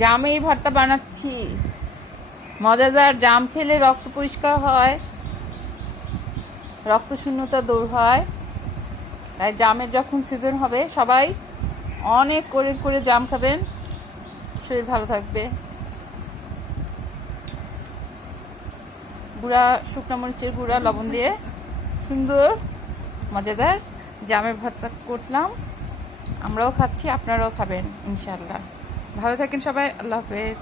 জামের ভর্তা বানাচ্ছি। মজাদার, জাম খেলে রক্ত পরিষ্কার হয়, রক্ত শূন্যতা দূর হয়। তাই জামের যখন সিজন হবে সবাই অনেক করে করে জাম খাবেন, শরীর ভালো থাকবে। গুঁড়া শুকনো মরিচের গুঁড়া লবণ দিয়ে সুন্দর মজাদার জামের ভর্তা করলাম। আমরাও খাচ্ছি, আপনারাও খাবেন ইনশাল্লাহ। ভালো থাকেন সবাই, আল্লাহ হাফেজ।